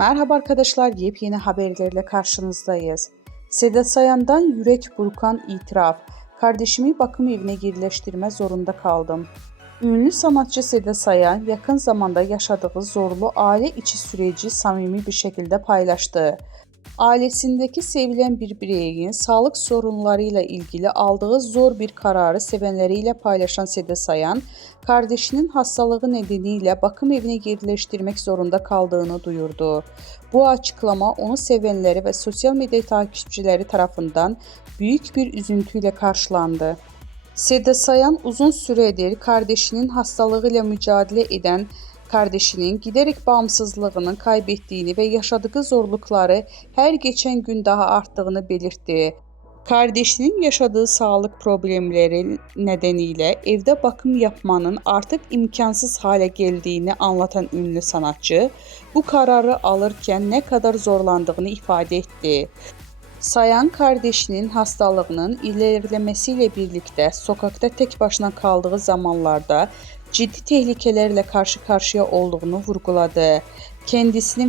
Merhaba arkadaşlar, yepyeni haberlerle karşınızdayız. Seda Sayan'dan yürek burkan itiraf. Kardeşimi bakım evine yerleştirme zorunda kaldım. Ünlü sanatçı Seda Sayan yakın zamanda yaşadığı zorlu aile içi süreci samimi bir şekilde paylaştı. Ailesindeki sevilen bir bireyin sağlık sorunlarıyla ilgili aldığı zor bir kararı sevenleriyle paylaşan Seda Sayan, kardeşinin hastalığı nedeniyle bakım evine yerleştirmek zorunda kaldığını duyurdu. Bu açıklama onu sevenleri ve sosyal medya takipçileri tarafından büyük bir üzüntüyle karşılandı. Seda Sayan uzun süredir kardeşinin hastalığıyla mücadele eden kardeşinin giderek bağımsızlığını kaybettiğini ve yaşadığı zorlukları her geçen gün daha arttığını belirtti. Kardeşinin yaşadığı sağlık problemleri nedeniyle evde bakım yapmanın artık imkansız hale geldiğini anlatan ünlü sanatçı, bu kararı alırken ne kadar zorlandığını ifade etti. Sayan kardeşinin hastalığının ilerlemesiyle birlikte sokakta tek başına kaldığı zamanlarda ciddi tehlikelerle karşı karşıya olduğunu vurguladı. Kendisini